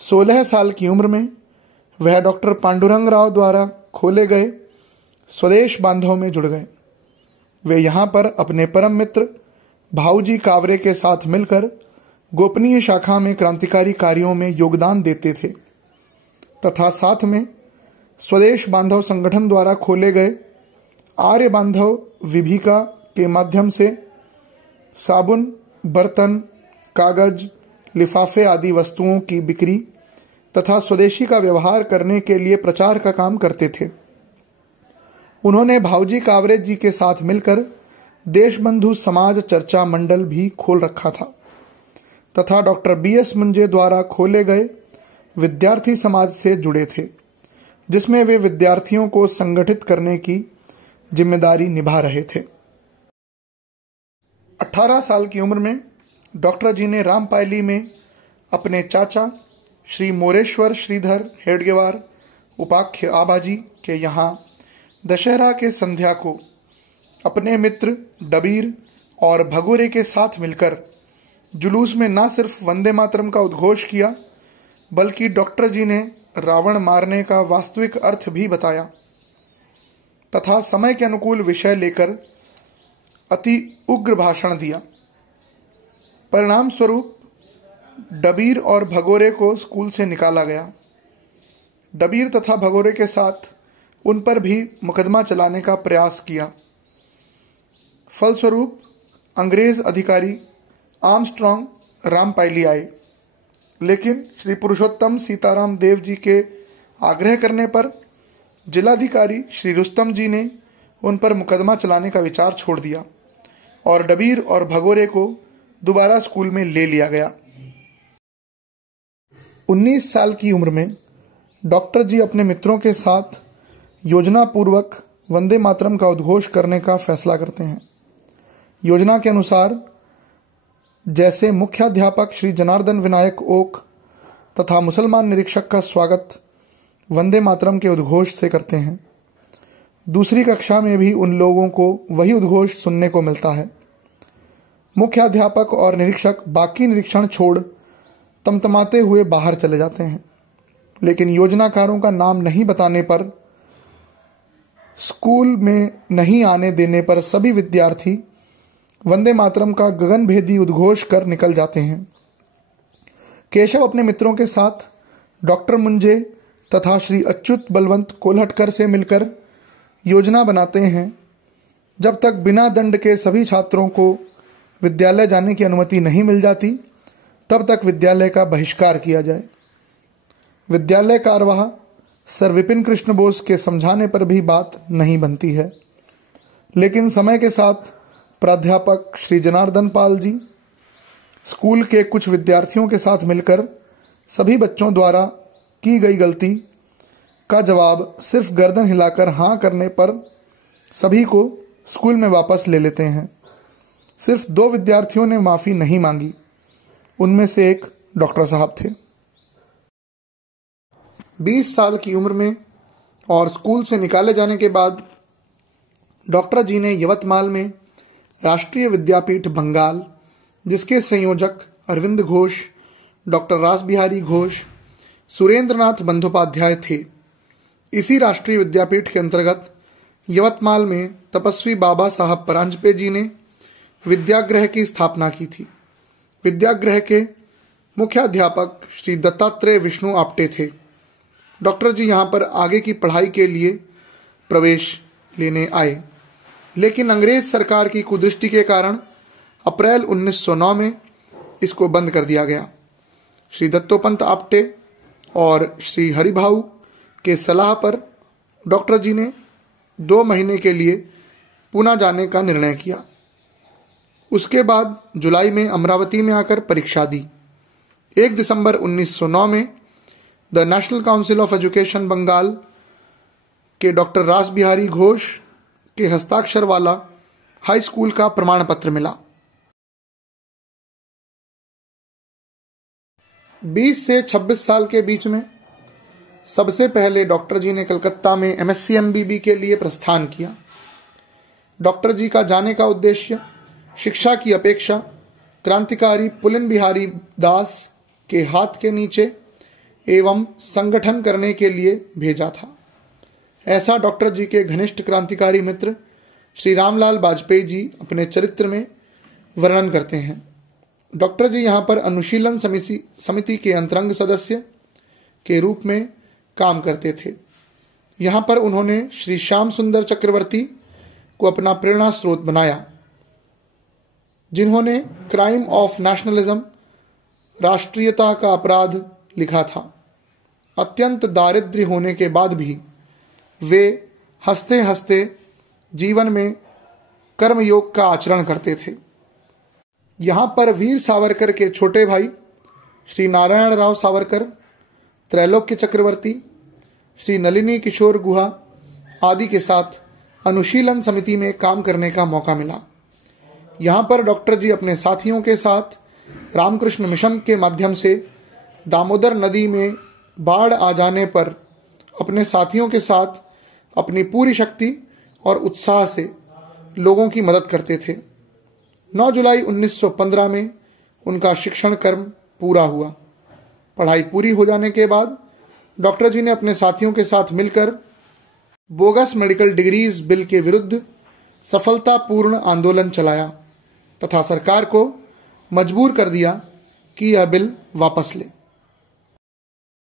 16 साल की उम्र में वह डॉक्टर पांडुरंग राव द्वारा खोले गए स्वदेश बांधव में जुड़ गए। वे यहाँ पर अपने परम मित्र भाऊजी कावरे के साथ मिलकर गोपनीय शाखा में क्रांतिकारी कार्यों में योगदान देते थे तथा साथ में स्वदेश बांधव संगठन द्वारा खोले गए आर्य बांधव विभिका के माध्यम से साबुन, बर्तन, कागज, लिफाफे आदि वस्तुओं की बिक्री तथा स्वदेशी का व्यवहार करने के लिए प्रचार का काम करते थे। उन्होंने भाऊजी कावरे जी के साथ मिलकर देशबंधु समाज चर्चा मंडल भी खोल रखा था तथा डॉक्टर BS मुंजे द्वारा खोले गए विद्यार्थी समाज से जुड़े थे, जिसमें वे विद्यार्थियों को संगठित करने की जिम्मेदारी निभा रहे थे। 18 साल की उम्र में डॉक्टर जी ने रामपायली में अपने चाचा श्री मोरेश्वर श्रीधर हेडगेवार उपाख्य आबाजी के यहाँ दशहरा के संध्या को अपने मित्र डबीर और भगोरे के साथ मिलकर जुलूस में न सिर्फ वंदे मातरम का उद्घोष किया, बल्कि डॉक्टर जी ने रावण मारने का वास्तविक अर्थ भी बताया तथा समय के अनुकूल विषय लेकर अति उग्र भाषण दिया। परिणाम स्वरूप डबीर और भगोरे को स्कूल से निकाला गया। डबीर तथा भगोरे के साथ उन पर भी मुकदमा चलाने का प्रयास किया। फलस्वरूप अंग्रेज अधिकारी आर्मस्ट्रॉन्ग रामपायली आए, लेकिन श्री पुरुषोत्तम सीताराम देव जी के आग्रह करने पर जिलाधिकारी श्री रुस्तम जी ने उन पर मुकदमा चलाने का विचार छोड़ दिया और डबीर और भगोरे को दोबारा स्कूल में ले लिया गया। 19 साल की उम्र में डॉक्टर जी अपने मित्रों के साथ योजना पूर्वक वंदे मातरम का उद्घोष करने का फैसला करते हैं। योजना के अनुसार जैसे मुख्याध्यापक श्री जनार्दन विनायक ओक तथा मुसलमान निरीक्षक का स्वागत वंदे मातरम के उद्घोष से करते हैं, दूसरी कक्षा में भी उन लोगों को वही उद्घोष सुनने को मिलता है। मुख्याध्यापक और निरीक्षक बाकी निरीक्षण छोड़ तमतमाते हुए बाहर चले जाते हैं, लेकिन योजनाकारों का नाम नहीं बताने पर, स्कूल में नहीं आने देने पर सभी विद्यार्थी वंदे मातरम का गगनभेदी उद्घोष कर निकल जाते हैं। केशव अपने मित्रों के साथ डॉक्टर मुंजे तथा श्री अच्युत बलवंत कोल्हटकर से मिलकर योजना बनाते हैं, जब तक बिना दंड के सभी छात्रों को विद्यालय जाने की अनुमति नहीं मिल जाती, तब तक विद्यालय का बहिष्कार किया जाए। विद्यालय कार्यवाह सर विपिन कृष्ण बोस के समझाने पर भी बात नहीं बनती है, लेकिन समय के साथ प्राध्यापक श्री जनार्दन पाल जी स्कूल के कुछ विद्यार्थियों के साथ मिलकर सभी बच्चों द्वारा की गई गलती का जवाब सिर्फ गर्दन हिलाकर हाँ करने पर सभी को स्कूल में वापस ले लेते हैं। सिर्फ 2 विद्यार्थियों ने माफ़ी नहीं मांगी, उनमें से एक डॉक्टर साहब थे। 20 साल की उम्र में और स्कूल से निकाले जाने के बाद डॉक्टर जी ने यवतमाल में राष्ट्रीय विद्यापीठ बंगाल, जिसके संयोजक अरविंद घोष, डॉक्टर रासबिहारी घोष, सुरेंद्रनाथ बंदोपाध्याय थे, इसी राष्ट्रीय विद्यापीठ के अंतर्गत यवतमाल में तपस्वी बाबा साहब परांजपे जी ने विद्यागृह की स्थापना की थी। विद्यागृह के मुख्याध्यापक श्री दत्तात्रेय विष्णु आप्टे थे। डॉक्टर जी यहाँ पर आगे की पढ़ाई के लिए प्रवेश लेने आए, लेकिन अंग्रेज सरकार की कुदृष्टि के कारण अप्रैल 1909 में इसको बंद कर दिया गया। श्री दत्तोपंत आप्टे और श्री हरिभाऊ के सलाह पर डॉक्टर जी ने 2 महीने के लिए पूना जाने का निर्णय किया। उसके बाद जुलाई में अमरावती में आकर परीक्षा दी। 1 दिसंबर 1909 में the National Council of Education Bengal के डॉक्टर रासबिहारी घोष के हस्ताक्षर वाला हाई स्कूल का प्रमाण पत्र मिला। 20 से 26 साल के बीच में सबसे पहले डॉक्टर जी ने कलकत्ता में MSc MBB के लिए प्रस्थान किया। डॉक्टर जी का जाने का उद्देश्य शिक्षा की अपेक्षा क्रांतिकारी पुलिन बिहारी दास के हाथ के नीचे एवं संगठन करने के लिए भेजा था। ऐसा डॉक्टर जी के घनिष्ठ क्रांतिकारी मित्र श्री रामलाल वाजपेयी जी अपने चरित्र में वर्णन करते हैं। डॉक्टर जी यहाँ पर अनुशीलन समिति के अंतरंग सदस्य के रूप में काम करते थे। यहाँ पर उन्होंने श्री श्याम सुंदर चक्रवर्ती को अपना प्रेरणा स्रोत बनाया, जिन्होंने क्राइम ऑफ नेशनलिज्म, राष्ट्रीयता का अपराध लिखा था। अत्यंत दारिद्र्य होने के बाद भी वे हंसते हंसते जीवन में कर्मयोग का आचरण करते थे। यहाँ पर वीर सावरकर के छोटे भाई श्री नारायण राव सावरकर, त्रैलोक्य चक्रवर्ती, श्री नलिनी किशोर गुहा आदि के साथ अनुशीलन समिति में काम करने का मौका मिला। यहाँ पर डॉक्टर जी अपने साथियों के साथ रामकृष्ण मिशन के माध्यम से दामोदर नदी में बाढ़ आ जाने पर अपने साथियों के साथ अपनी पूरी शक्ति और उत्साह से लोगों की मदद करते थे। 9 जुलाई 1915 में उनका शिक्षण कर्म पूरा हुआ। पढ़ाई पूरी हो जाने के बाद डॉक्टर जी ने अपने साथियों के साथ मिलकर बोगस मेडिकल डिग्रीज बिल के विरुद्ध सफलतापूर्ण आंदोलन चलाया तथा सरकार को मजबूर कर दिया कि यह बिल वापस ले।